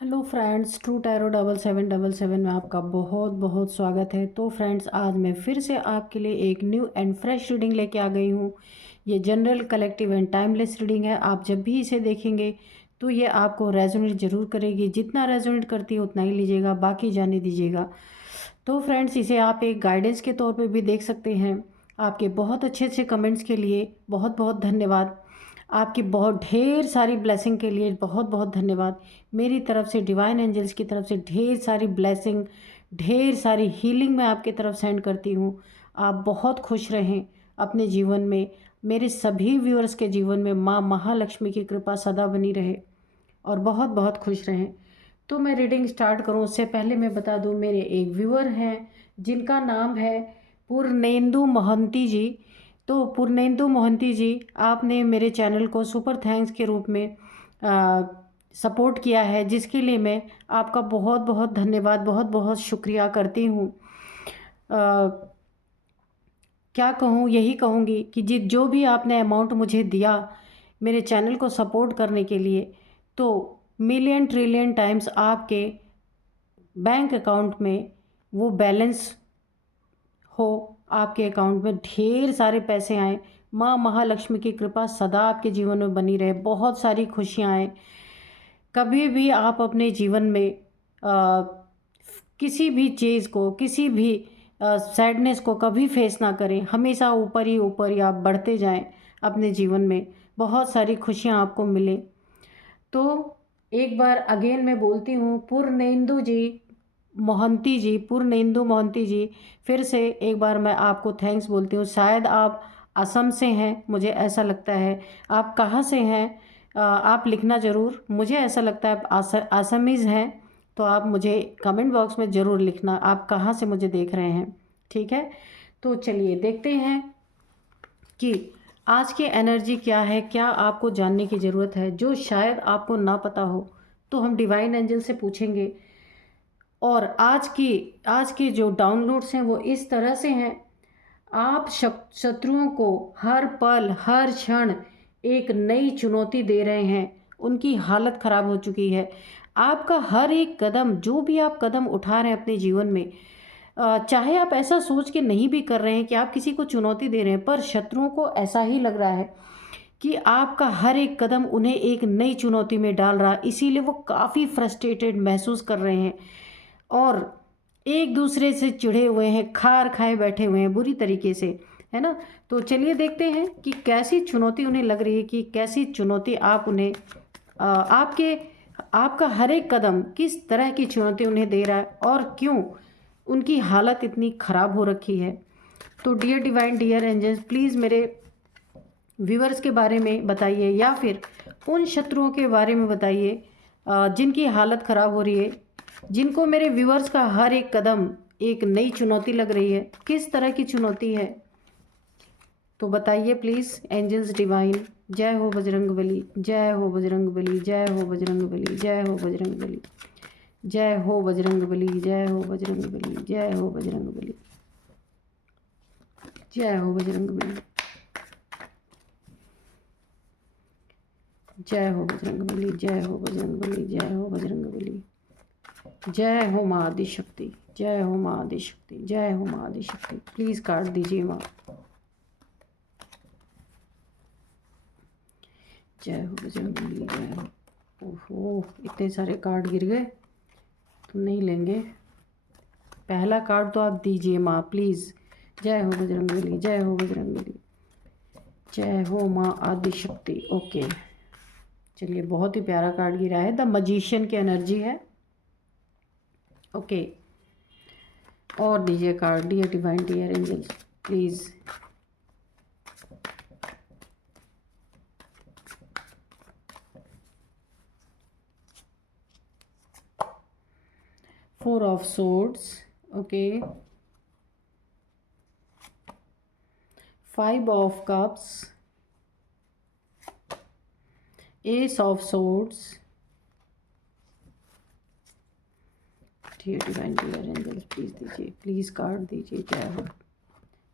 Hello friends, true tarot 7777 में आपका बहुत बहुत स्वागत है। तो फ्रेंड्स, आज मैं फिर से आपके लिए एक न्यू एंड फ्रेश रीडिंग लेके आ गई हूँ। ये general, collective and timeless reading है। आप जब भी इसे देखेंगे तो ये आपको रेजोनेट ज़रूर करेगी। जितना रेजोनेट करती है उतना ही लीजिएगा, बाकी जाने दीजिएगा। तो फ्रेंड्स, इसे आप एक गाइडेंस के तौर पे भी देख सकते हैं। आपके बहुत अच्छे अच्छे कमेंट्स के लिए बहुत बहुत धन्यवाद। आपकी बहुत ढेर सारी ब्लेसिंग के लिए बहुत बहुत धन्यवाद। मेरी तरफ से, डिवाइन एंजल्स की तरफ से ढेर सारी ब्लेसिंग, ढेर सारी हीलिंग मैं आपकी तरफ सेंड करती हूँ। आप बहुत खुश रहें अपने जीवन में। मेरे सभी व्यूअर्स के जीवन में माँ महालक्ष्मी की कृपा सदा बनी रहे और बहुत बहुत खुश रहें। तो मैं रीडिंग स्टार्ट करूं उससे पहले मैं बता दूं, मेरे एक व्यूअर हैं जिनका नाम है पूर्णेंदु मोहंती जी। तो पूर्णेंदु मोहंती जी, आपने मेरे चैनल को सुपर थैंक्स के रूप में सपोर्ट किया है, जिसके लिए मैं आपका बहुत बहुत धन्यवाद, बहुत बहुत शुक्रिया करती हूँ। क्या कहूँ, यही कहूँगी कि जो भी आपने अमाउंट मुझे दिया मेरे चैनल को सपोर्ट करने के लिए, तो मिलियन ट्रिलियन टाइम्स आपके बैंक अकाउंट में वो बैलेंस हो, आपके अकाउंट में ढेर सारे पैसे आए। माँ महालक्ष्मी की कृपा सदा आपके जीवन में बनी रहे, बहुत सारी खुशियाँ आए। कभी भी आप अपने जीवन में किसी भी चीज़ को, किसी भी सैडनेस को कभी फेस ना करें। हमेशा ऊपर ही आप बढ़ते जाएं अपने जीवन में, बहुत सारी खुशियाँ आपको मिलें। तो एक बार अगेन मैं बोलती हूँ, पूर्णेंदु जी मोहंती जी, पूर्णेंदु मोहंती जी, फिर से एक बार मैं आपको थैंक्स बोलती हूँ। शायद आप असम से हैं, मुझे ऐसा लगता है। आप कहाँ से हैं? आप लिखना ज़रूर। मुझे ऐसा लगता है आप असमीज़ हैं। तो आप मुझे कमेंट बॉक्स में ज़रूर लिखना आप कहाँ से मुझे देख रहे हैं। ठीक है, तो चलिए देखते हैं कि आज की एनर्जी क्या है, क्या आपको जानने की ज़रूरत है जो शायद आपको ना पता हो। तो हम डिवाइन एंजल से पूछेंगे। और आज के जो डाउनलोड्स हैं वो इस तरह से हैं। आप शत्रुओं को हर पल, हर क्षण एक नई चुनौती दे रहे हैं। उनकी हालत ख़राब हो चुकी है। आपका हर एक कदम, जो भी आप कदम उठा रहे हैं अपने जीवन में, चाहे आप ऐसा सोच के नहीं भी कर रहे हैं कि आप किसी को चुनौती दे रहे हैं, पर शत्रुओं को ऐसा ही लग रहा है कि आपका हर एक कदम उन्हें एक नई चुनौती में डाल रहा है। इसीलिए वो काफ़ी फ्रस्ट्रेटेड महसूस कर रहे हैं और एक दूसरे से चिढ़े हुए हैं, खार खाए बैठे हुए हैं बुरी तरीके से, है ना। तो चलिए देखते हैं कि कैसी चुनौती उन्हें लग रही है, कि कैसी चुनौती आप उन्हें आपके आपका हर एक कदम किस तरह की चुनौती उन्हें दे रहा है और क्यों उनकी हालत इतनी ख़राब हो रखी है। तो dear divine, dear angels, please मेरे व्यूअर्स के बारे में बताइए, या फिर उन शत्रुओं के बारे में बताइए जिनकी हालत ख़राब हो रही है, जिनको मेरे व्यूअर्स का हर एक कदम एक नई चुनौती लग रही है। किस तरह की चुनौती है, तो बताइए प्लीज़ एंजल्स डिवाइन। जय हो बजरंगबली, जय हो बजरंगबली, जय हो बजरंगबली, जय हो बजरंगबली, जय हो बजरंगबली, जय हो बजरंगबली, जय हो बजरंगबली, जय हो बजरंगबली, जय हो बजरंगबली, जय हो बजरंगबली, जय हो बजरंगबली, जय हो माँ आदिशक्ति, जय हो माँ आदिशक्ति, जय हो माँ आदिशक्ति। प्लीज़ काट दीजिए माँ। जय हो बजरंगबली, जय हो। ओहो, इतने सारे कार्ड गिर गए, तो नहीं लेंगे। पहला कार्ड तो आप दीजिए माँ प्लीज़। जय हो बजरंगबली, जय हो बजरंगबली, जय हो माँ आदिशक्ति। ओके, चलिए, बहुत ही प्यारा कार्ड गिरा है। द मजिशियन की एनर्जी है। ओके, और दीजिए card, dear divine, dear angels, please. Four of swords, okay. Five of cups, ace of swords. Dear divine, dear angels, please दीजिए, प्लीज़ कार्ड दीजिए। जय हो,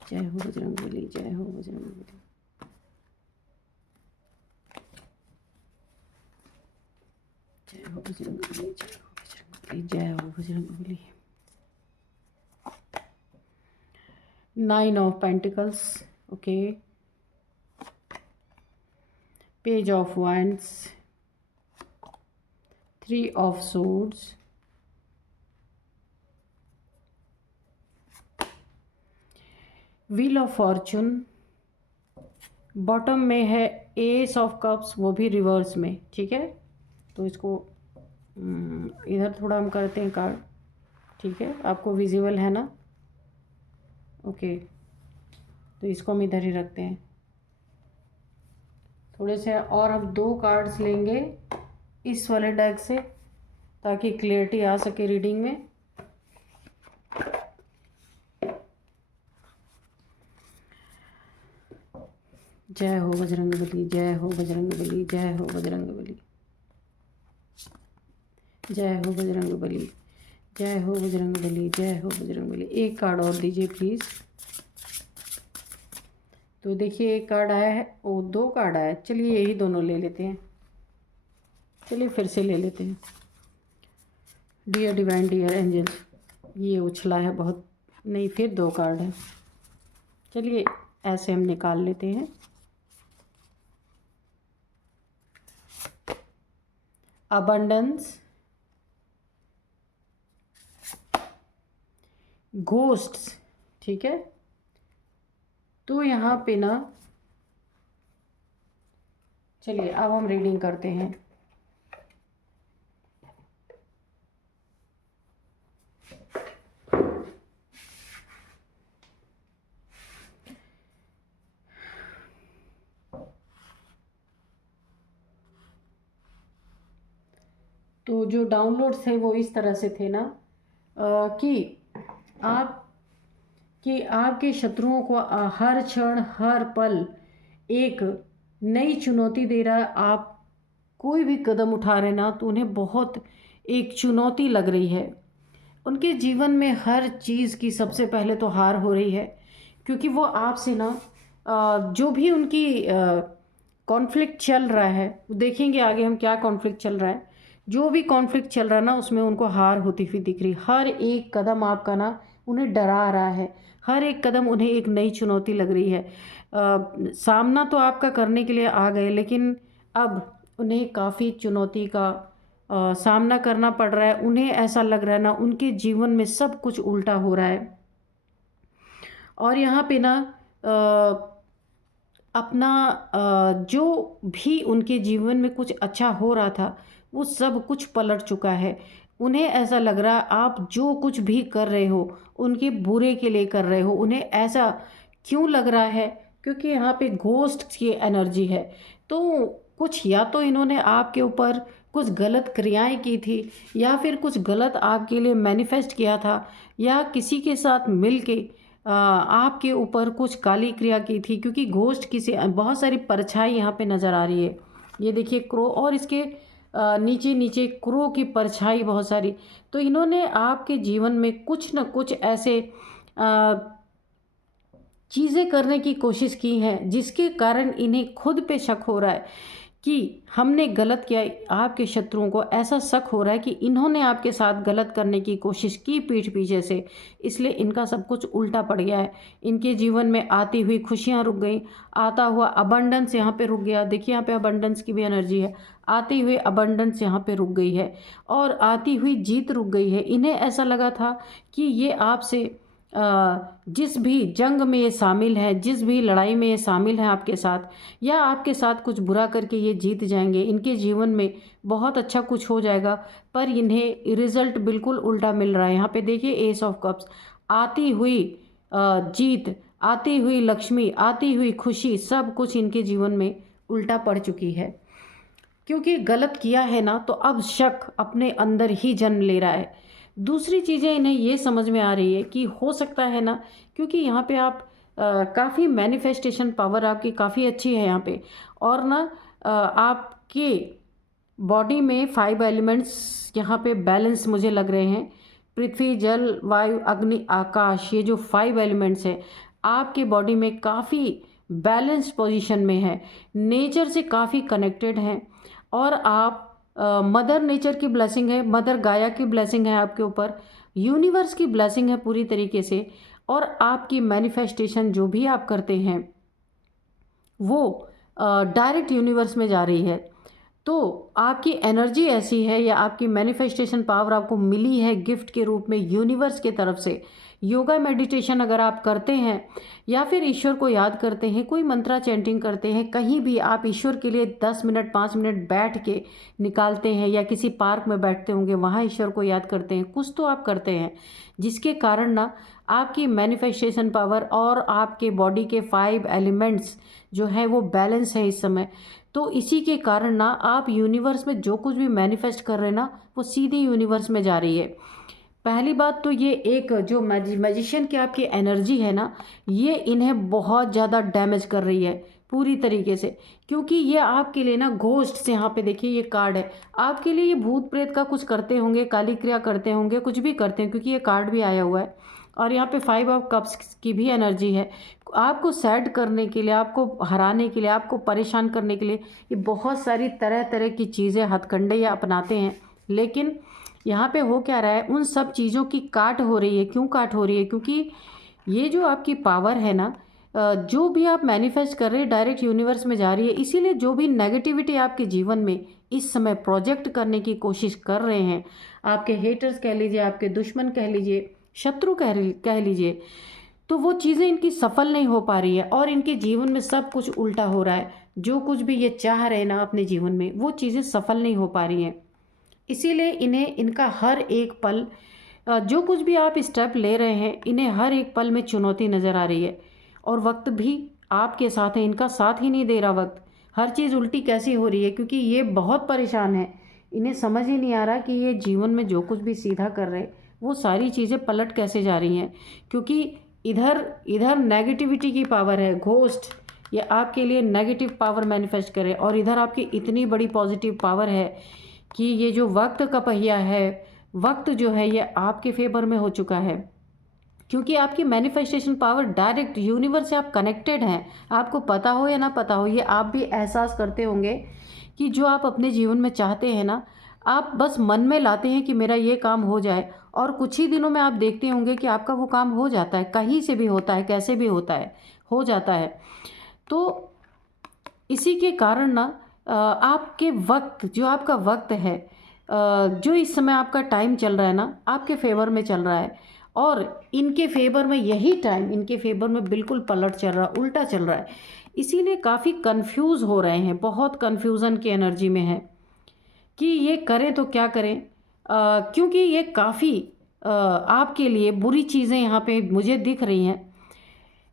जय हो बजरंगबली, जय हो बजरंगबली, जय हो बजरंगबली, जय हो Bajrangbali. 9 of Pentacles, okay, Page of Wands, 3 of Swords, Wheel of Fortune, bottom में है एस ऑफ कप्स, वो भी रिवर्स में, ठीक है। तो इसको इधर थोड़ा हम करते हैं कार्ड, ठीक है, आपको विजिबल है ना, ओके। तो इसको हम इधर ही रखते हैं। थोड़े से और हम 2 कार्ड्स लेंगे इस वाले डेक से ताकि क्लियरिटी आ सके रीडिंग में। जय हो बजरंगबली, जय हो बजरंगबली, जय हो बजरंगबली, जय हो बजरंगबली, जय हो बजरंगबली, जय हो बजरंगबली। एक कार्ड और दीजिए प्लीज़। तो देखिए एक कार्ड आया है, वो 2 कार्ड आया है, चलिए यही दोनों ले लेते हैं, चलिए फिर से ले लेते हैं। डियर डिवाइन, डियर एंजल्स, ये उछला है बहुत, नहीं फिर 2 कार्ड है, चलिए ऐसे हम निकाल लेते हैं। अबंडेंस, घोस्ट्स, ठीक है। तो यहाँ पे ना, चलिए अब हम रीडिंग करते हैं। तो जो डाउनलोड्स थे वो इस तरह से थे ना, कि आपके शत्रुओं को हर क्षण हर पल एक नई चुनौती दे रहा है। आप कोई भी कदम उठा रहे ना तो उन्हें बहुत एक चुनौती लग रही है। उनके जीवन में हर चीज़ की सबसे पहले तो हार हो रही है, क्योंकि वो आपसे ना जो भी उनकी कॉन्फ्लिक्ट चल रहा है, देखेंगे आगे हम क्या कॉन्फ्लिक्ट चल रहा है, जो भी कॉन्फ्लिक्ट चल रहा है ना उसमें उनको हार होती हुई दिख रही। हर एक कदम आपका ना उन्हें डरा रहा है, हर एक कदम उन्हें एक नई चुनौती लग रही है। सामना तो आपका करने के लिए आ गए, लेकिन अब उन्हें काफ़ी चुनौती का सामना करना पड़ रहा है। उन्हें ऐसा लग रहा है ना उनके जीवन में सब कुछ उल्टा हो रहा है। और यहाँ पे ना अपना जो भी उनके जीवन में कुछ अच्छा हो रहा था वो सब कुछ पलट चुका है। उन्हें ऐसा लग रहा है आप जो कुछ भी कर रहे हो उनके बुरे के लिए कर रहे हो। उन्हें ऐसा क्यों लग रहा है? क्योंकि यहाँ पे घोस्ट की एनर्जी है। तो कुछ या तो इन्होंने आपके ऊपर कुछ गलत क्रियाएं की थी, या फिर कुछ गलत आपके लिए मैनिफेस्ट किया था, या किसी के साथ मिल के आपके ऊपर कुछ काली क्रिया की थी। क्योंकि घोस्ट की से बहुत सारी परछाई यहाँ पे नज़र आ रही है। ये देखिए क्रो, और इसके नीचे नीचे क्रो की परछाई बहुत सारी। तो इन्होंने आपके जीवन में कुछ न कुछ ऐसे चीज़ें करने की कोशिश की हैं जिसके कारण इन्हें खुद पे शक हो रहा है कि हमने गलत किया। आपके शत्रुओं को ऐसा शक हो रहा है कि इन्होंने आपके साथ गलत करने की कोशिश की पीठ पीछे से, इसलिए इनका सब कुछ उल्टा पड़ गया है। इनके जीवन में आती हुई खुशियां रुक गई, आता हुआ अबंडेंस यहाँ पे रुक गया। देखिए यहाँ पे अबंडेंस की भी एनर्जी है, आती हुई अबंडेंस यहाँ पे रुक गई है, और आती हुई जीत रुक गई है। इन्हें ऐसा लगा था कि ये आपसे जिस भी जंग में ये शामिल है, जिस भी लड़ाई में ये शामिल है आपके साथ, या आपके साथ कुछ बुरा करके ये जीत जाएंगे, इनके जीवन में बहुत अच्छा कुछ हो जाएगा, पर इन्हें रिजल्ट बिल्कुल उल्टा मिल रहा है। यहाँ पे देखिए एस ऑफ कप्स, आती हुई जीत, आती हुई लक्ष्मी, आती हुई खुशी, सब कुछ इनके जीवन में उल्टा पड़ चुकी है। क्योंकि गलत किया है ना, तो अब शक अपने अंदर ही जन्म ले रहा है। दूसरी चीज़ें इन्हें ये समझ में आ रही है कि हो सकता है ना, क्योंकि यहाँ पे आप काफ़ी मैनिफेस्टेशन पावर आपकी काफ़ी अच्छी है यहाँ पे, और ना आपके बॉडी में 5 एलिमेंट्स यहाँ पे बैलेंस मुझे लग रहे हैं। पृथ्वी, जल, वायु, अग्नि, आकाश, ये जो 5 एलिमेंट्स हैं आपके बॉडी में काफ़ी बैलेंस पोजीशन में है, नेचर से काफ़ी कनेक्टेड हैं। और आप मदर नेचर की ब्लेसिंग है, मदर गाया की ब्लेसिंग है आपके ऊपर, यूनिवर्स की ब्लेसिंग है पूरी तरीके से। और आपकी मैनिफेस्टेशन जो भी आप करते हैं वो डायरेक्ट यूनिवर्स में जा रही है। तो आपकी एनर्जी ऐसी है या आपकी मैनिफेस्टेशन पावर आपको मिली है गिफ्ट के रूप में यूनिवर्स की तरफ से। योगा मेडिटेशन अगर आप करते हैं या फिर ईश्वर को याद करते हैं, कोई मंत्रा चैंटिंग करते हैं, कहीं भी आप ईश्वर के लिए 10 मिनट 5 मिनट बैठ के निकालते हैं, या किसी पार्क में बैठते होंगे वहाँ ईश्वर को याद करते हैं, कुछ तो आप करते हैं जिसके कारण ना आपकी मैनिफेस्टेशन पावर और आपके बॉडी के 5 एलिमेंट्स जो है वो बैलेंस है इस समय। तो इसी के कारण ना आप यूनिवर्स में जो कुछ भी मैनिफेस्ट कर रहे हैं ना वो सीधे यूनिवर्स में जा रही है। पहली बात तो ये एक जो मैजिशियन की आपकी एनर्जी है ना, ये इन्हें बहुत ज़्यादा डैमेज कर रही है पूरी तरीके से, क्योंकि ये आपके लिए ना घोस्ट से, यहाँ पे देखिए ये कार्ड है, आपके लिए ये भूत प्रेत का कुछ करते होंगे, काली क्रिया करते होंगे, कुछ भी करते हैं, क्योंकि ये कार्ड भी आया हुआ है। और यहाँ पे 5 ऑफ कप्स की भी एनर्जी है। आपको सैड करने के लिए, आपको हराने के लिए, आपको परेशान करने के लिए ये बहुत सारी तरह तरह की चीज़ें, हथकंडे ये अपनाते हैं। लेकिन यहाँ पे हो क्या रहा है, उन सब चीज़ों की काट हो रही है। क्यों काट हो रही है? क्योंकि ये जो आपकी पावर है ना, जो भी आप मैनिफेस्ट कर रहे हैं डायरेक्ट यूनिवर्स में जा रही है। इसीलिए जो भी नेगेटिविटी आपके जीवन में इस समय प्रोजेक्ट करने की कोशिश कर रहे हैं, आपके हेटर्स कह लीजिए, आपके दुश्मन कह लीजिए, शत्रु कह लीजिए, तो वो चीज़ें इनकी सफल नहीं हो पा रही है और इनके जीवन में सब कुछ उल्टा हो रहा है। जो कुछ भी ये चाह रहे हैं ना अपने जीवन में, वो चीज़ें सफल नहीं हो पा रही हैं। इसीलिए इन्हें इनका हर एक पल, जो कुछ भी आप स्टेप ले रहे हैं, इन्हें हर एक पल में चुनौती नज़र आ रही है। और वक्त भी आपके साथ है, इनका साथ ही नहीं दे रहा वक्त। हर चीज़ उल्टी कैसी हो रही है, क्योंकि ये बहुत परेशान है। इन्हें समझ ही नहीं आ रहा कि ये जीवन में जो कुछ भी सीधा कर रहे हैं वो सारी चीज़ें पलट कैसे जा रही हैं। क्योंकि इधर इधर नेगेटिविटी की पावर है, घोस्ट ये आपके लिए नेगेटिव पावर मैनिफेस्ट करे, और इधर आपकी इतनी बड़ी पॉजिटिव पावर है कि ये जो वक्त का पहिया है, वक्त जो है ये आपके फेवर में हो चुका है। क्योंकि आपकी मैनिफेस्टेशन पावर डायरेक्ट यूनिवर्स से आप कनेक्टेड हैं। आपको पता हो या ना पता हो, ये आप भी एहसास करते होंगे कि जो आप अपने जीवन में चाहते हैं ना, आप बस मन में लाते हैं कि मेरा ये काम हो जाए, और कुछ ही दिनों में आप देखते होंगे कि आपका वो काम हो जाता है। कहीं से भी होता है, कैसे भी होता है, हो जाता है। तो इसी के कारण ना आपके वक्त, जो आपका वक्त है, जो इस समय आपका टाइम चल रहा है ना, आपके फेवर में चल रहा है। और इनके फेवर में यही टाइम, इनके फेवर में बिल्कुल पलट चल रहा, उल्टा चल रहा है। इसीलिए काफ़ी कंफ्यूज हो रहे हैं, बहुत कंफ्यूजन की एनर्जी में है कि ये करें तो क्या करें। क्योंकि ये काफ़ी आपके लिए बुरी चीज़ें यहाँ पे मुझे दिख रही हैं।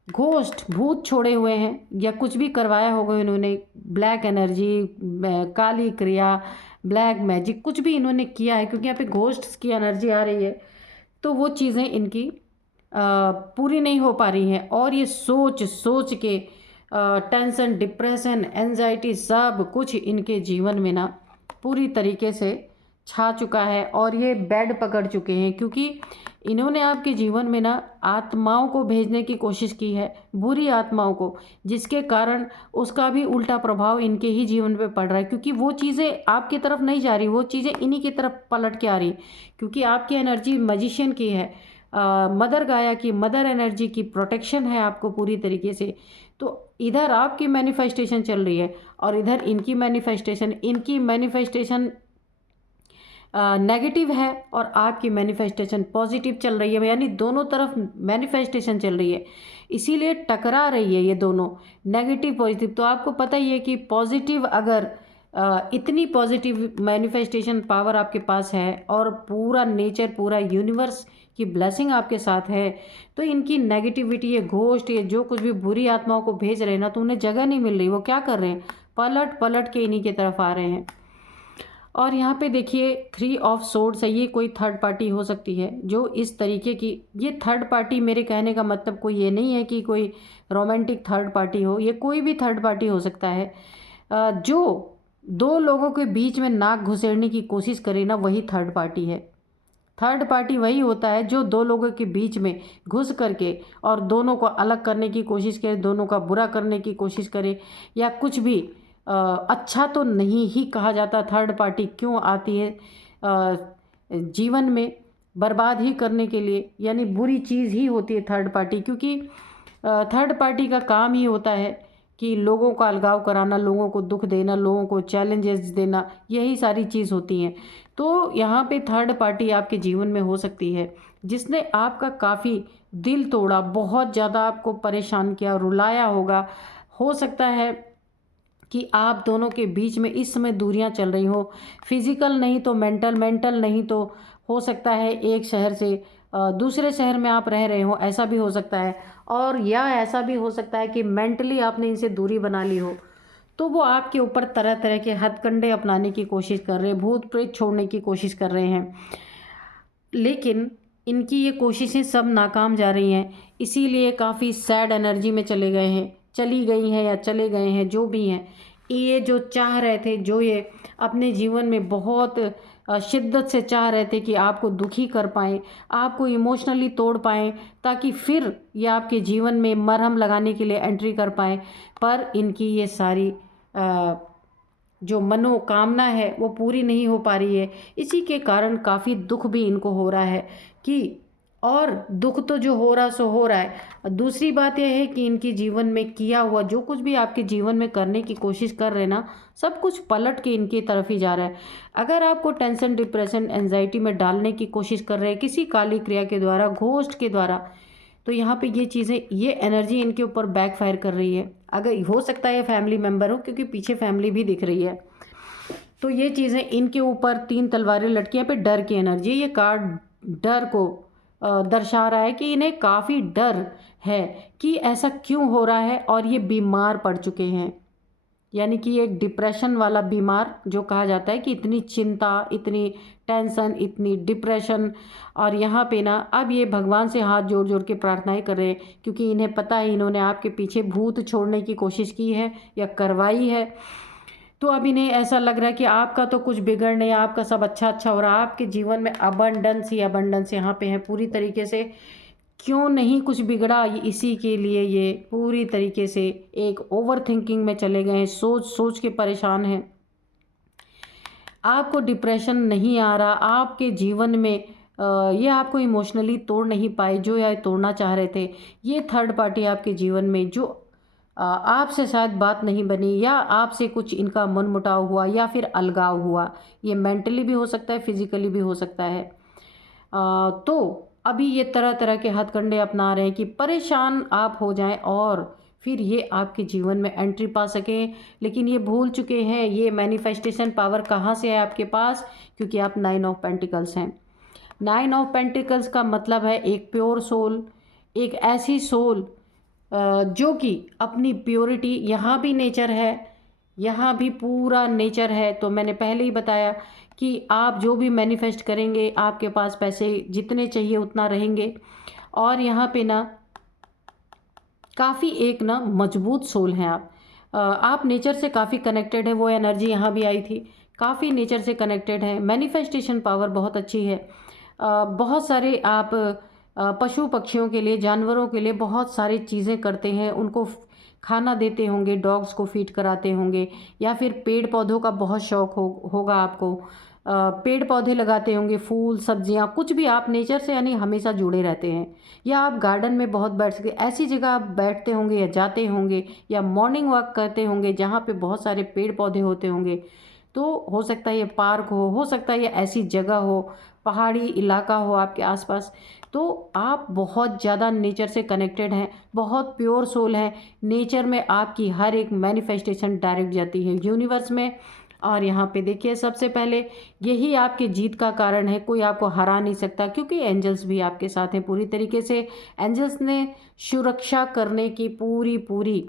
घोस्ट, भूत छोड़े हुए हैं, या कुछ भी करवाया होगा इन्होंने, ब्लैक एनर्जी, काली क्रिया, ब्लैक मैजिक, कुछ भी इन्होंने किया है। क्योंकि यहाँ पे घोस्ट की एनर्जी आ रही है, तो वो चीज़ें इनकी पूरी नहीं हो पा रही हैं। और ये सोच सोच के टेंशन, डिप्रेशन, एंजाइटी सब कुछ इनके जीवन में ना पूरी तरीके से छा चुका है, और ये बेड पकड़ चुके हैं। क्योंकि इन्होंने आपके जीवन में ना आत्माओं को भेजने की कोशिश की है, बुरी आत्माओं को, जिसके कारण उसका भी उल्टा प्रभाव इनके ही जीवन पे पड़ रहा है। क्योंकि वो चीज़ें आपकी तरफ नहीं जा रही, वो चीज़ें इन्हीं की तरफ पलट के आ रही। क्योंकि आपकी एनर्जी मैजिशियन की है, मदर गाया की, मदर एनर्जी की प्रोटेक्शन है आपको पूरी तरीके से। तो इधर आपकी मैनिफेस्टेशन चल रही है और इधर इनकी मैनिफेस्टेशन नेगेटिव है और आपकी मैनिफेस्टेशन पॉजिटिव चल रही है। यानी दोनों तरफ मैनिफेस्टेशन चल रही है, इसीलिए टकरा रही है ये दोनों, नेगेटिव पॉजिटिव। तो आपको पता ही है कि पॉजिटिव, अगर इतनी पॉजिटिव मैनिफेस्टेशन पावर आपके पास है और पूरा नेचर, पूरा यूनिवर्स की ब्लेसिंग आपके साथ है, तो इनकी नेगेटिविटी, ये घोस्ट, ये जो कुछ भी बुरी आत्माओं को भेज रहे हैं ना, तो उन्हें जगह नहीं मिल रही। वो क्या कर रहे हैं, पलट पलट के इन्हीं की तरफ आ रहे हैं। और यहाँ पे देखिए 3 ऑफ सोर्ड्स है, ये कोई थर्ड पार्टी हो सकती है जो इस तरीके की, ये थर्ड पार्टी, मेरे कहने का मतलब कोई ये नहीं है कि कोई रोमांटिक थर्ड पार्टी हो, ये कोई भी थर्ड पार्टी हो सकता है। जो 2 लोगों के बीच में नाक घुसेड़ने की कोशिश करे ना, वही थर्ड पार्टी है। थर्ड पार्टी वही होता है जो 2 लोगों के बीच में घुस करके और दोनों को अलग करने की कोशिश करे, दोनों का बुरा करने की कोशिश करे, या कुछ भी अच्छा तो नहीं ही कहा जाता। थर्ड पार्टी क्यों आती है जीवन में बर्बाद ही करने के लिए, यानी बुरी चीज़ ही होती है थर्ड पार्टी, क्योंकि थर्ड पार्टी का काम ही होता है कि लोगों का अलगाव कराना, लोगों को दुख देना, लोगों को चैलेंजेस देना, यही सारी चीज़ होती हैं। तो यहाँ पे थर्ड पार्टी आपके जीवन में हो सकती है जिसने आपका काफ़ी दिल तोड़ा, बहुत ज़्यादा आपको परेशान किया, रुलाया होगा। हो सकता है कि आप दोनों के बीच में इस समय दूरियां चल रही हो, फिजिकल नहीं तो मेंटल, मेंटल नहीं तो हो सकता है एक शहर से दूसरे शहर में आप रह रहे हो, ऐसा भी हो सकता है। और या ऐसा भी हो सकता है कि मेंटली आपने इनसे दूरी बना ली हो, तो वो आपके ऊपर तरह तरह के हथकंडे अपनाने की कोशिश कर रहे हैं, भूत प्रेत छोड़ने की कोशिश कर रहे हैं, लेकिन इनकी ये कोशिशें सब नाकाम जा रही हैं। इसीलिए काफ़ी सैड एनर्जी में चले गए हैं, चली गई हैं या चले गए हैं, जो भी हैं। ये जो चाह रहे थे, जो ये अपने जीवन में बहुत शिद्दत से चाह रहे थे कि आपको दुखी कर पाएँ, आपको इमोशनली तोड़ पाएँ, ताकि फिर ये आपके जीवन में मरहम लगाने के लिए एंट्री कर पाएँ, पर इनकी ये सारी जो मनोकामना है वो पूरी नहीं हो पा रही है। इसी के कारण काफ़ी दुख भी इनको हो रहा है कि, और दुख तो जो हो रहा सो हो रहा है। दूसरी बात यह है कि इनके जीवन में किया हुआ जो कुछ भी आपके जीवन में करने की कोशिश कर रहे हैं ना, सब कुछ पलट के इनकी तरफ ही जा रहा है। अगर आपको टेंशन, डिप्रेशन, एंजाइटी में डालने की कोशिश कर रहे हैं किसी काली क्रिया के द्वारा, घोस्ट के द्वारा, तो यहाँ पे ये चीज़ें, ये एनर्जी इनके ऊपर बैकफायर कर रही है। अगर हो सकता है फैमिली मेम्बर हो, क्योंकि पीछे फैमिली भी दिख रही है, तो ये चीज़ें इनके ऊपर तीन तलवारें लटकी हैं पे डर की एनर्जी। ये कार्ड डर को दर्शा रहा है कि इन्हें काफ़ी डर है कि ऐसा क्यों हो रहा है, और ये बीमार पड़ चुके हैं। यानी कि एक डिप्रेशन वाला बीमार, जो कहा जाता है कि इतनी चिंता, इतनी टेंशन, इतनी डिप्रेशन। और यहाँ पे ना अब ये भगवान से हाथ जोड़ जोड़ के प्रार्थनाएं कर रहे हैं, क्योंकि इन्हें पता है इन्होंने आपके पीछे भूत छोड़ने की कोशिश की है या करवाई है। तो अब इन्हें ऐसा लग रहा है कि आपका तो कुछ बिगड़ नहीं, आपका सब अच्छा अच्छा हो रहा है, आपके जीवन में अबंडेंस ही अबंडेंस यहाँ पे है पूरी तरीके से। क्यों नहीं कुछ बिगड़ा, इसी के लिए ये पूरी तरीके से एक ओवर थिंकिंग में चले गए हैं, सोच सोच के परेशान हैं। आपको डिप्रेशन नहीं आ रहा, आपके जीवन में ये आपको इमोशनली तोड़ नहीं पाए जो या तोड़ना चाह रहे थे। ये थर्ड पार्टी आपके जीवन में जो आपसे शायद बात नहीं बनी, या आपसे कुछ इनका मनमुटाव हुआ, या फिर अलगाव हुआ। ये मेंटली भी हो सकता है, फिजिकली भी हो सकता है। तो अभी ये तरह तरह के हथकंडे अपना रहे हैं कि परेशान आप हो जाएं और फिर ये आपके जीवन में एंट्री पा सकें। लेकिन ये भूल चुके हैं ये मैनिफेस्टेशन पावर कहाँ से है आपके पास, क्योंकि आप 9 ऑफ पेंटिकल्स हैं। 9 ऑफ पेंटिकल्स का मतलब है एक प्योर सोल, एक ऐसी सोल जो कि अपनी प्योरिटी, यहाँ भी नेचर है, यहाँ भी पूरा नेचर है। तो मैंने पहले ही बताया कि आप जो भी मैनिफेस्ट करेंगे, आपके पास पैसे जितने चाहिए उतना रहेंगे। और यहाँ पे ना काफ़ी एक ना मजबूत सोल हैं आप। आप नेचर से काफ़ी कनेक्टेड है, वो एनर्जी यहाँ भी आई थी, काफ़ी नेचर से कनेक्टेड है। मैनिफेस्टेशन पावर बहुत अच्छी है। बहुत सारे आप पशु पक्षियों के लिए, जानवरों के लिए बहुत सारी चीज़ें करते हैं, उनको खाना देते होंगे, डॉग्स को फीड कराते होंगे, या फिर पेड़ पौधों का बहुत शौक होगा आपको। पेड़ पौधे लगाते होंगे, फूल सब्जियां, कुछ भी आप नेचर से यानी हमेशा जुड़े रहते हैं। या आप गार्डन में बहुत बैठ सकते, ऐसी जगह आप बैठते होंगे या जाते होंगे, या मॉर्निंग वॉक करते होंगे जहाँ पे बहुत सारे पेड़ पौधे होते होंगे। तो हो सकता है ये पार्क हो सकता है ये ऐसी जगह हो, पहाड़ी इलाका हो आपके आसपास। तो आप बहुत ज़्यादा नेचर से कनेक्टेड हैं, बहुत प्योर सोल है। नेचर में आपकी हर एक मैनिफेस्टेशन डायरेक्ट जाती है यूनिवर्स में। और यहाँ पे देखिए, सबसे पहले यही आपके जीत का कारण है, कोई आपको हरा नहीं सकता, क्योंकि एंजल्स भी आपके साथ हैं पूरी तरीके से। एंजल्स ने सुरक्षा करने की पूरी पूरी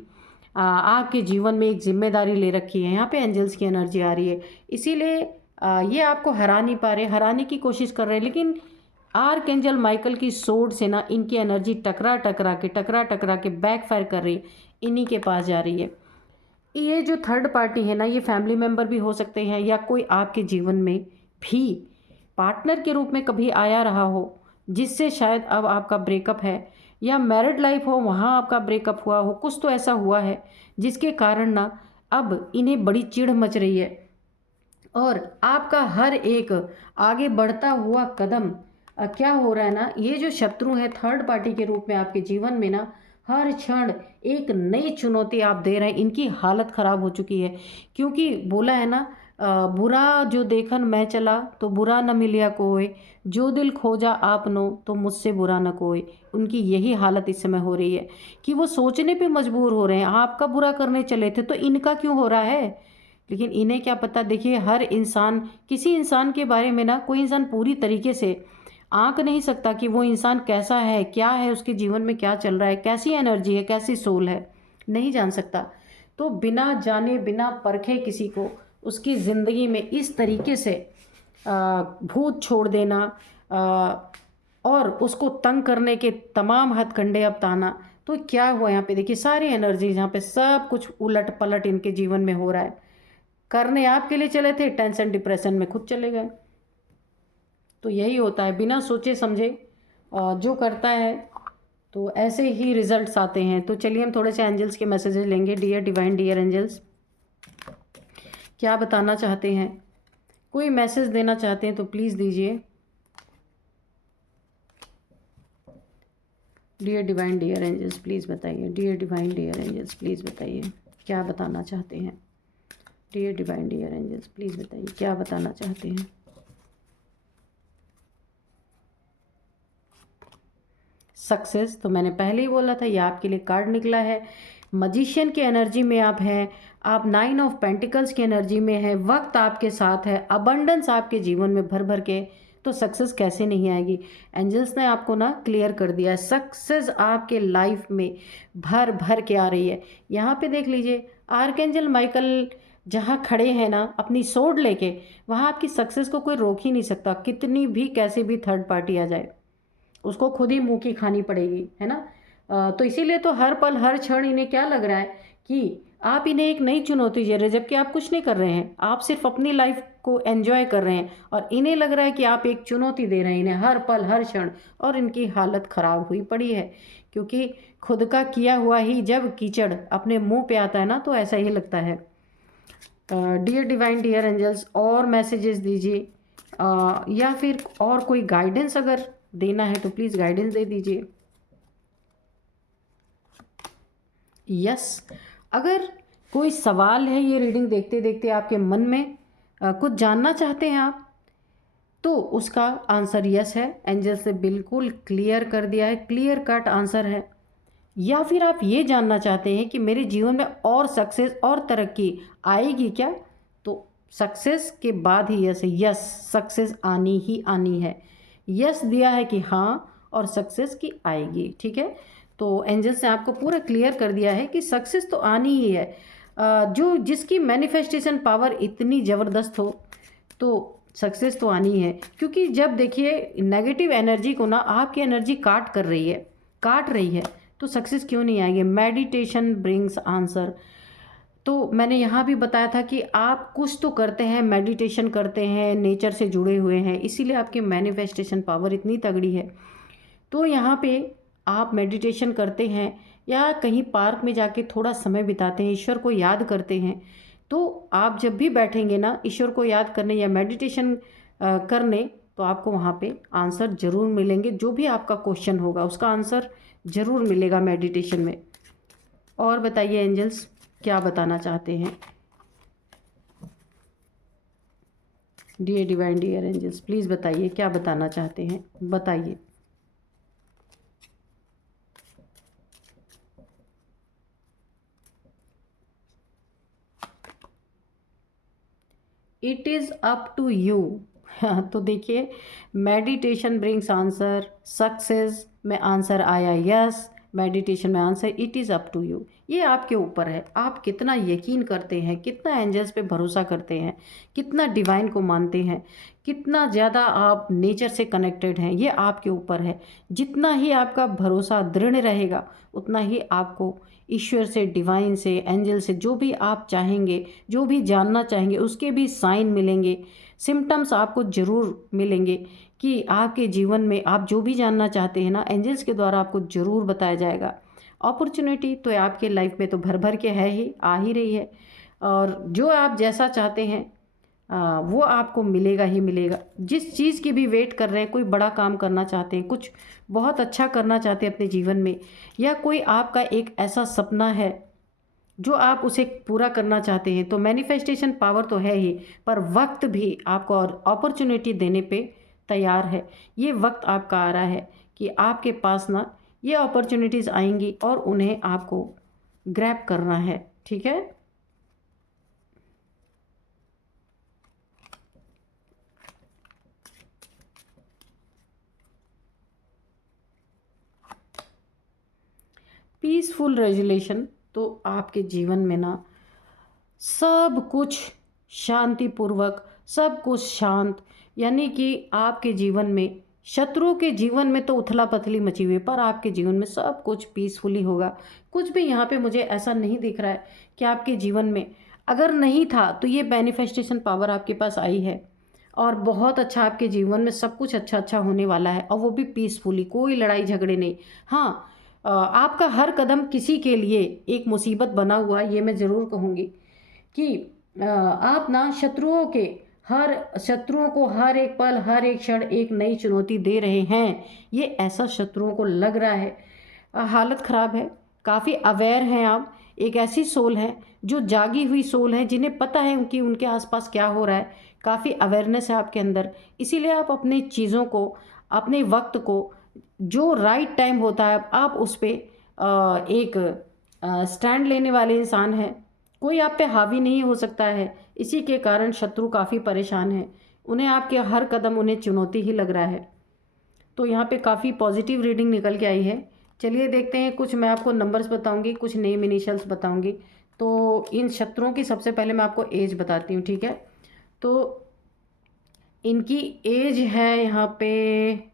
आपके जीवन में एक जिम्मेदारी ले रखी है। यहाँ पे एंजल्स की एनर्जी आ रही है, इसीलिए ये आपको हरा नहीं पा रहे, हराने की कोशिश कर रहे हैं। लेकिन आर्कएंजल माइकल की सोर्ड से ना इनकी एनर्जी टकरा टकरा के बैकफायर कर रही है, इन्हीं के पास जा रही है। ये जो थर्ड पार्टी है ना, ये फैमिली मेम्बर भी हो सकते हैं, या कोई आपके जीवन में भी पार्टनर के रूप में कभी आया रहा हो, जिससे शायद अब आपका ब्रेकअप है, या मैरिड लाइफ हो वहाँ आपका ब्रेकअप हुआ हो। कुछ तो ऐसा हुआ है जिसके कारण ना अब इन्हें बड़ी चिढ़ मच रही है और आपका हर एक आगे बढ़ता हुआ कदम क्या हो रहा है ना, ये जो शत्रु है थर्ड पार्टी के रूप में आपके जीवन में ना, हर क्षण एक नई चुनौती आप दे रहे हैं। इनकी हालत ख़राब हो चुकी है, क्योंकि बोला है ना, बुरा जो देखन मैं चला तो बुरा न मिलिया कोई, जो दिल खोजा आपनो तो मुझसे बुरा न कोई। उनकी यही हालत इस समय हो रही है कि वो सोचने पे मजबूर हो रहे हैं, आपका बुरा करने चले थे तो इनका क्यों हो रहा है। लेकिन इन्हें क्या पता। देखिए, हर इंसान, किसी इंसान के बारे में ना कोई इंसान पूरी तरीके से आंक नहीं सकता कि वो इंसान कैसा है, क्या है, उसके जीवन में क्या चल रहा है, कैसी एनर्जी है, कैसी सोल है, नहीं जान सकता। तो बिना जाने बिना परखे किसी को उसकी ज़िंदगी में इस तरीके से भूत छोड़ देना और उसको तंग करने के तमाम हथकंडे अपनाना, तो क्या हुआ यहाँ पे। देखिए, सारी एनर्जी यहाँ पे सब कुछ उलट पलट इनके जीवन में हो रहा है। करने आपके लिए चले थे, टेंशन डिप्रेशन में खुद चले गए। तो यही होता है, बिना सोचे समझे जो करता है तो ऐसे ही रिजल्ट्स आते हैं। तो चलिए हम थोड़े से एंजल्स के मैसेजेस लेंगे। डियर डिवाइन, डियर एंजल्स, क्या बताना चाहते हैं, कोई मैसेज देना चाहते हैं तो प्लीज़ दीजिए। Dear divine, dear angels, please बताइए। Dear divine, dear angels, please बताइए क्या बताना चाहते हैं। Dear divine, dear angels, please बताइए क्या बताना चाहते हैं। सक्सेस, तो मैंने पहले ही बोला था, ये आपके लिए कार्ड निकला है। मजिशियन की एनर्जी में आप हैं, आप 9 ऑफ पेंटिकल्स की एनर्जी में हैं, वक्त आपके साथ है, अबंडेंस आपके जीवन में भर भर के, तो सक्सेस कैसे नहीं आएगी। एंजल्स ने आपको ना क्लियर कर दिया है, सक्सेस आपके लाइफ में भर भर के आ रही है। यहाँ पे देख लीजिए, आर्कएंजल माइकल जहाँ खड़े हैं ना अपनी सोड लेके, वहाँ आपकी सक्सेस को कोई रोक ही नहीं सकता, कितनी भी कैसे भी थर्ड पार्टी आ जाए उसको खुद ही मुंह की खानी पड़ेगी, है ना। तो इसीलिए तो हर पल हर क्षण इन्हें क्या लग रहा है कि आप इन्हें एक नई चुनौती दे रहे हैं, जबकि आप कुछ नहीं कर रहे हैं, आप सिर्फ अपनी लाइफ को एंजॉय कर रहे हैं और इन्हें लग रहा है कि आप एक चुनौती दे रहे हैं इन्हें हर पल हर क्षण। और इनकी हालत ख़राब हुई पड़ी है, क्योंकि खुद का किया हुआ ही जब कीचड़ अपने मुंह पे आता है ना, तो ऐसा ही लगता है। डियर डिवाइन, डियर एंजल्स, और मैसेजेस दीजिए या फिर और कोई गाइडेंस अगर देना है तो प्लीज़ गाइडेंस दे दीजिए। यस, अगर कोई सवाल है ये रीडिंग देखते देखते आपके मन में, कुछ जानना चाहते हैं आप, तो उसका आंसर यस है। एंजल से बिल्कुल क्लियर कर दिया है, क्लियर कट आंसर है। या फिर आप ये जानना चाहते हैं कि मेरे जीवन में और सक्सेस और तरक्की आएगी क्या, तो सक्सेस के बाद ही यस है। यस, सक्सेस आनी ही आनी है। यस दिया है कि हाँ, और सक्सेस की आएगी, ठीक है। तो एंजल्स ने आपको पूरा क्लियर कर दिया है कि सक्सेस तो आनी ही है। जो जिसकी मैनिफेस्टेशन पावर इतनी ज़बरदस्त हो तो सक्सेस तो आनी है। क्योंकि जब देखिए नेगेटिव एनर्जी को ना आपकी एनर्जी काट रही है, तो सक्सेस क्यों नहीं आएगी। Meditation brings answer. तो मैंने यहाँ भी बताया था कि आप कुछ तो करते हैं, मेडिटेशन करते हैं, नेचर से जुड़े हुए हैं, इसीलिए आपकी मैनिफेस्टेशन पावर इतनी तगड़ी है। तो यहाँ पे आप मेडिटेशन करते हैं या कहीं पार्क में जाके थोड़ा समय बिताते हैं, ईश्वर को याद करते हैं, तो आप जब भी बैठेंगे ना ईश्वर को याद करने या मेडिटेशन करने, तो आपको वहाँ पे आंसर ज़रूर मिलेंगे। जो भी आपका क्वेश्चन होगा उसका आंसर ज़रूर मिलेगा मेडिटेशन में। और बताइए एंजल्स क्या बताना चाहते हैं। Dear divine, dear angels, please बताइए क्या बताना चाहते हैं, बताइए। It is up to you. तो देखिए, मेडिटेशन ब्रिंग्स आंसर, सक्सेस में आंसर आया यस, मेडिटेशन में answer it is up to you. ये आपके ऊपर है, आप कितना यकीन करते हैं, कितना एंजल्स पे भरोसा करते हैं, कितना डिवाइन को मानते हैं, कितना ज़्यादा आप नेचर से कनेक्टेड हैं, ये आपके ऊपर है। जितना ही आपका भरोसा दृढ़ रहेगा उतना ही आपको ईश्वर से, डिवाइन से, एंजल से जो भी आप चाहेंगे, जो भी जानना चाहेंगे उसके भी साइन मिलेंगे, सिम्टम्स आपको ज़रूर मिलेंगे कि आपके जीवन में आप जो भी जानना चाहते हैं ना, एंजल्स के द्वारा आपको ज़रूर बताया जाएगा। अपॉर्चुनिटी तो आपके लाइफ में तो भर भर के है ही, आ ही रही है। और जो आप जैसा चाहते हैं वो आपको मिलेगा ही मिलेगा। जिस चीज़ की भी वेट कर रहे हैं, कोई बड़ा काम करना चाहते हैं, कुछ बहुत अच्छा करना चाहते हैं अपने जीवन में, या कोई आपका एक ऐसा सपना है जो आप उसे पूरा करना चाहते हैं, तो मैनिफेस्टेशन पावर तो है ही, पर वक्त भी आपको और अपॉर्चुनिटी देने पे तैयार है। ये वक्त आपका आ रहा है कि आपके पास ना ये अपॉर्चुनिटीज़ आएंगी और उन्हें आपको ग्रैब करना है। ठीक है। पीसफुल रेजुलेशन, तो आपके जीवन में ना सब कुछ शांतिपूर्वक, सब कुछ शांत, यानी कि आपके जीवन में, शत्रुओं के जीवन में तो उथला पथली मची हुई है, पर आपके जीवन में सब कुछ पीसफुली होगा। कुछ भी यहाँ पे मुझे ऐसा नहीं दिख रहा है कि आपके जीवन में अगर नहीं था तो ये मैनिफेस्टेशन पावर आपके पास आई है, और बहुत अच्छा आपके जीवन में सब कुछ अच्छा अच्छा होने वाला है, और वो भी पीसफुली, कोई लड़ाई झगड़े नहीं। हाँ, आपका हर कदम किसी के लिए एक मुसीबत बना हुआ है, ये मैं ज़रूर कहूँगी कि आप ना शत्रुओं को हर एक पल, हर एक क्षण एक नई चुनौती दे रहे हैं। ये ऐसा शत्रुओं को लग रहा है। हालत ख़राब है, काफ़ी अवेयर हैं आप। एक ऐसी सोल है जो जागी हुई सोल है, जिन्हें पता है कि उनके आसपास क्या हो रहा है। काफ़ी अवेयरनेस है आपके अंदर, इसीलिए आप अपनी चीज़ों को, अपने वक्त को, जो राइट टाइम होता है आप उस पर एक स्टैंड लेने वाले इंसान हैं। कोई आप पे हावी नहीं हो सकता है। इसी के कारण शत्रु काफ़ी परेशान हैं, उन्हें आपके हर कदम उन्हें चुनौती ही लग रहा है। तो यहाँ पे काफ़ी पॉजिटिव रीडिंग निकल के आई है। चलिए देखते हैं, कुछ मैं आपको नंबर्स बताऊंगी, कुछ नेम इनिशियल्स बताऊंगी। तो इन शत्रुओं की सबसे पहले मैं आपको एज बताती हूँ, ठीक है। तो इनकी एज है यहाँ पे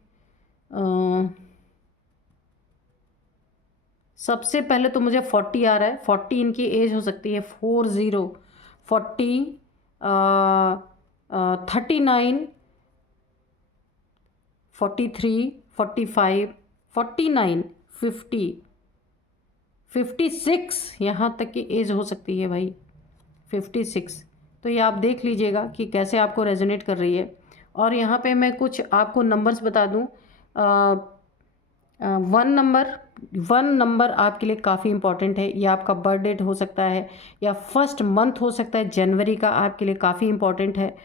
सबसे पहले तो मुझे 40 आ रहा है। 40 इनकी एज हो सकती है। 40, 40, 39, 43, 45, 49, 50, 56, यहाँ तक की एज हो सकती है भाई। 56। तो ये आप देख लीजिएगा कि कैसे आपको रेजोनेट कर रही है। और यहाँ पे मैं कुछ आपको नंबर्स बता दूँ। 1 नंबर आपके लिए काफ़ी इंपॉर्टेंट है। ये आपका बर्थ डेट हो सकता है, या फर्स्ट मंथ हो सकता है जनवरी का, आपके लिए काफ़ी इंपॉर्टेंट है।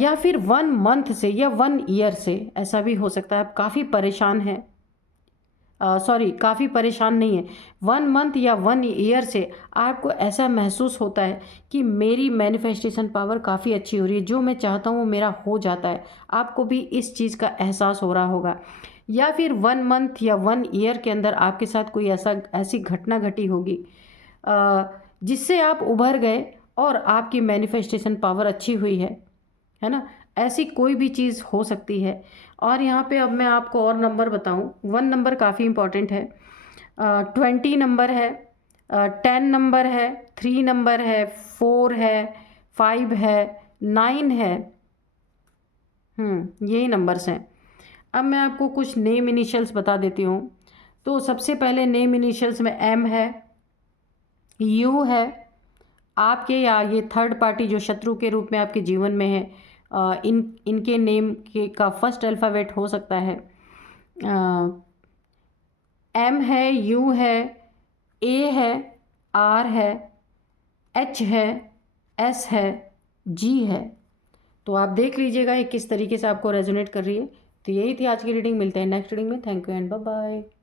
या फिर 1 मंथ से या 1 ईयर से, ऐसा भी हो सकता है। आप काफ़ी परेशान हैं, सॉरी, काफ़ी परेशान नहीं है। 1 मंथ या 1 ईयर से आपको ऐसा महसूस होता है कि मेरी मैनिफेस्टेशन पावर काफ़ी अच्छी हो रही है, जो मैं चाहता हूँ वो मेरा हो जाता है। आपको भी इस चीज़ का एहसास हो रहा होगा। या फिर 1 मंथ या 1 ईयर के अंदर आपके साथ कोई ऐसी घटना घटी होगी जिससे आप उभर गए और आपकी मैनिफेस्टेशन पावर अच्छी हुई है ना। ऐसी कोई भी चीज़ हो सकती है। और यहाँ पे अब मैं आपको और नंबर बताऊँ। 1 नंबर काफ़ी इंपॉर्टेंट है, 20 नंबर है, 10 नंबर है, 3 नंबर है, 4 है, 5 है, 9 है। यही नंबर्स हैं। अब मैं आपको कुछ नेम इनिशियल्स बता देती हूँ। तो सबसे पहले नेम इनिशियल्स में एम है, यू है। आपके या ये थर्ड पार्टी जो शत्रु के रूप में आपके जीवन में है, इनके नेम के का फर्स्ट अल्फ़ाबेट हो सकता है। एम है, यू है, ए है, आर है, एच है, एस है, जी है। तो आप देख लीजिएगा ये किस तरीके से आपको रेजोनेट कर रही है। तो यही थी आज की रीडिंग। मिलते हैं नेक्स्ट रीडिंग में। Thank you and bye bye.